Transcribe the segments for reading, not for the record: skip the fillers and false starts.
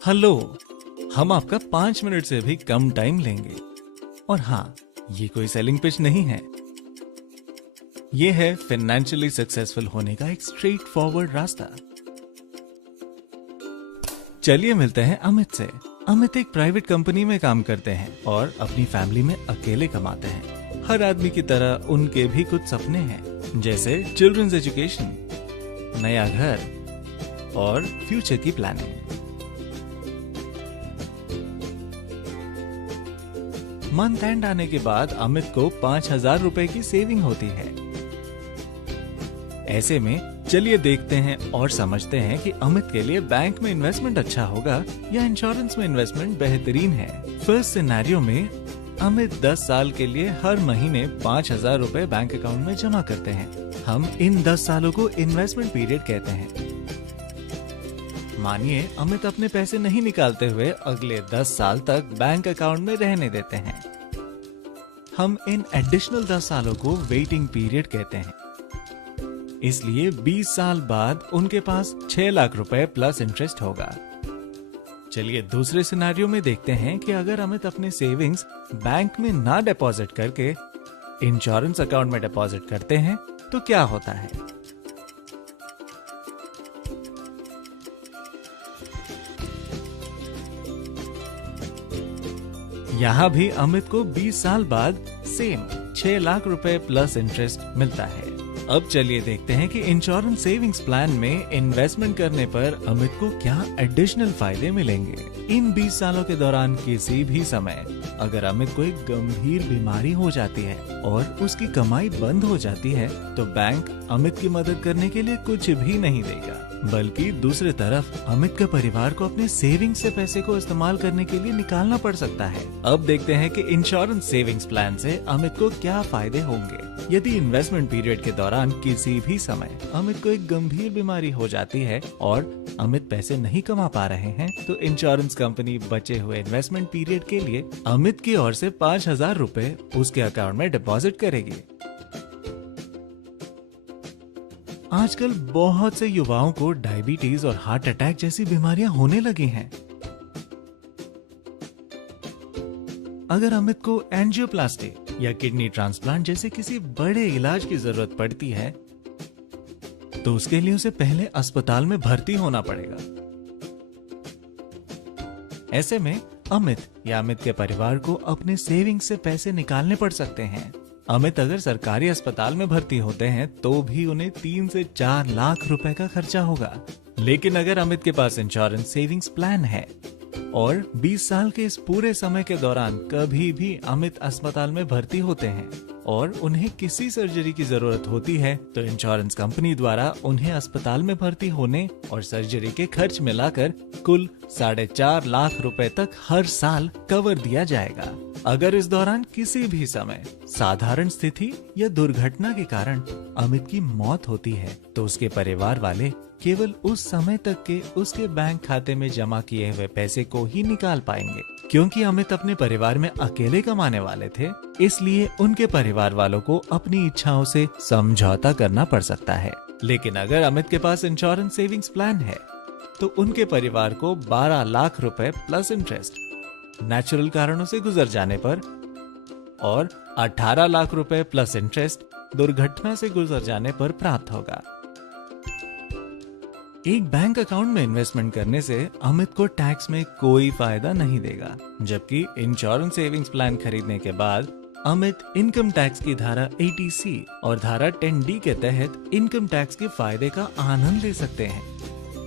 Hello, हम आपका 5 minute से भी कम टाइम लेंगे। और हाँ, ये कोई सेलिंग पिच नहीं है। ये है फाइनेंशियली सक्सेसफुल होने का एक स्ट्रेट फॉरवर्ड रास्ता। चलिए मिलते हैं अमित से। अमित एक प्राइवेट कंपनी में काम करते हैं और अपनी फैमिली में अकेले कमाते हैं। हर आदमी की तरह उनके भी कुछ सपने हैं, जैसे चिल्ड्रंस एजुकेशन, नया घर और फ्यूचर की प्लानिंग। मंथ एंड आने के बाद अमित को 5,000 रुपए की सेविंग होती है। ऐसे में चलिए देखते हैं और समझते हैं कि अमित के लिए बैंक में इन्वेस्टमेंट अच्छा होगा या इंश्योरेंस में इन्वेस्टमेंट बेहतरीन है। फर्स्ट सिनेरियो में अमित 10 साल के लिए हर महीने 5,000 रुपए बैंक अकाउंट में जमा करते हैं। हम इन 10 सालों को इन्वेस्टमेंट पीरियड कहते हैं। मानिए अमित अपने पैसे नहीं निकालते हुए अगले 10 साल तक बैंक अकाउंट में रहने देते हैं। हम इन एडिशनल 10 सालों को वेटिंग पीरियड कहते हैं। इसलिए 20 साल बाद उनके पास 6 लाख रुपए प्लस इंटरेस्ट होगा। चलिए दूसरे सिनेरियो में देखते हैं कि अगर अमित अपने सेविंग्स बैंक में ना डिपॉजिट करके इंश्योरेंस अकाउंट में डिपॉजिट करते हैं तो क्या होता है। यहाँ भी अमित को 20 साल बाद सेम 6 लाख रुपए प्लस इंटरेस्ट मिलता है। अब चलिए देखते हैं कि इंश्योरेंस सेविंग्स प्लान में इन्वेस्टमेंट करने पर अमित को क्या एडिशनल फायदे मिलेंगे। इन 20 सालों के दौरान किसी भी समय अगर अमित को एक गंभीर बीमारी हो जाती है और उसकी कमाई बंद हो जाती है तो बैंक अमित की मदद करने के लिए कुछ भी नहीं देगा, बल्कि दूसरी तरफ अमित के परिवार को अपने सेविंग से पैसे को इस्तेमाल करने के लिए निकालना पड़ सकता है। अब देखते हैं कि इंश्योरेंस सेविंग्स प्लान से अमित को क्या फायदे होंगे। यदि इन्वेस्टमेंट पीरियड के दौरान किसी भी समय अमित को एक गंभीर बीमारी हो जाती है और अमित पैसे नहीं कमा पा रहे हैं तो इंश्योरेंस कंपनी बचे हुए इन्वेस्टमेंट पीरियड के लिए अमित की ओर से 5,000 रुपए उसके अकाउंट में डिपॉजिट करेगी। आजकल बहुत से युवाओं को डायबिटीज और हार्ट अटैक जैसी बीमारियां होने लगी हैं। अगर अमित को एंजियोप्लास्टी या किडनी ट्रांसप्लांट जैसे किसी बड़े इलाज की जरूरत पड़ती है तो उसके लिए उसे पहले अस्पताल में भर्ती होना पड़ेगा। ऐसे में अमित या अमित के परिवार को अपने सेविंग से पैसे निकालने पड़ सकते हैं। अमित अगर सरकारी अस्पताल में भर्ती होते हैं तो भी उन्हें 3 से 4 लाख रुपए का खर्चा होगा। लेकिन अगर अमित के पास इंश्योरेंस सेविंग्स प्लान है और 20 साल के इस पूरे समय के दौरान कभी भी अमित अस्पताल में भर्ती होते हैं और उन्हें किसी सर्जरी की जरूरत होती है तो इंश्योरेंस कंपनी द्वारा उन्हें अस्पताल में भर्ती होने और सर्जरी के खर्च मिलाकर कुल 4.5 लाख रुपए तक हर साल कवर दिया जाएगा। अगर इस दौरान किसी भी समय साधारण स्थिति या दुर्घटना के कारण अमित की मौत होती है तो उसके परिवार वाले केवल उस समय तक के उसके बैंक खाते में जमा किए हुए पैसे को ही निकाल पाएंगे। क्योंकि अमित अपने परिवार में अकेले कमाने वाले थे, इसलिए उनके परिवार वालों को अपनी इच्छाओं से समझौता करना पड़ सकता है। लेकिन अगर अमित के पास इंश्योरेंस सेविंग्स प्लान है तो उनके परिवार को 12 लाख रुपए प्लस इंटरेस्ट नेचुरल कारणों से गुजर जाने पर और 18 लाख रुपए प्लस इंटरेस्ट दुर्घटना से गुजर जाने पर प्राप्त होगा। एक बैंक अकाउंट में इन्वेस्टमेंट करने से अमित को टैक्स में कोई फायदा नहीं देगा, जबकि इंश्योरेंस सेविंग्स प्लान खरीदने के बाद अमित इनकम टैक्स की धारा 80C और धारा 10D के तहत इनकम टैक्स के फायदे का आनंद ले सकते हैं।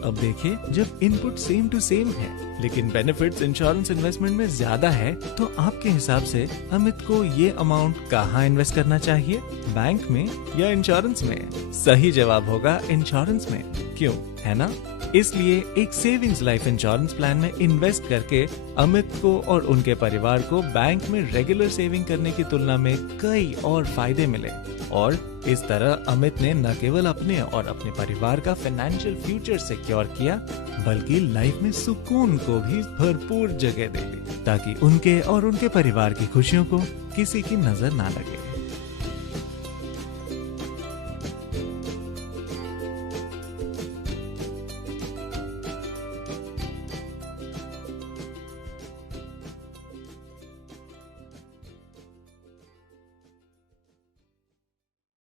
अब देखिए, जब इनपुट सेम टू सेम है लेकिन बेनिफिट्स इंश्योरेंस इन्वेस्टमेंट में ज्यादा है तो आपके हिसाब से अमित को ये अमाउंट कहाँ इन्वेस्ट करना चाहिए, बैंक में या इंश्योरेंस में? सही जवाब होगा इंश्योरेंस में। क्यों, है ना? इसलिए एक सेविंग्स लाइफ इंश्योरेंस प्लान में इन्वेस्ट करके अमित को और उनके परिवार को बैंक में रेगुलर सेविंग करने की तुलना में कई और फायदे मिले और इस तरह अमित ने न केवल अपने और अपने परिवार का फाइनेंशियल फ्यूचर सिक्योर किया बल्कि लाइफ में सुकून को भी भरपूर जगह दे दी ताकि उनके और उनके परिवार की खुशियों को किसी की नजर ना लगे।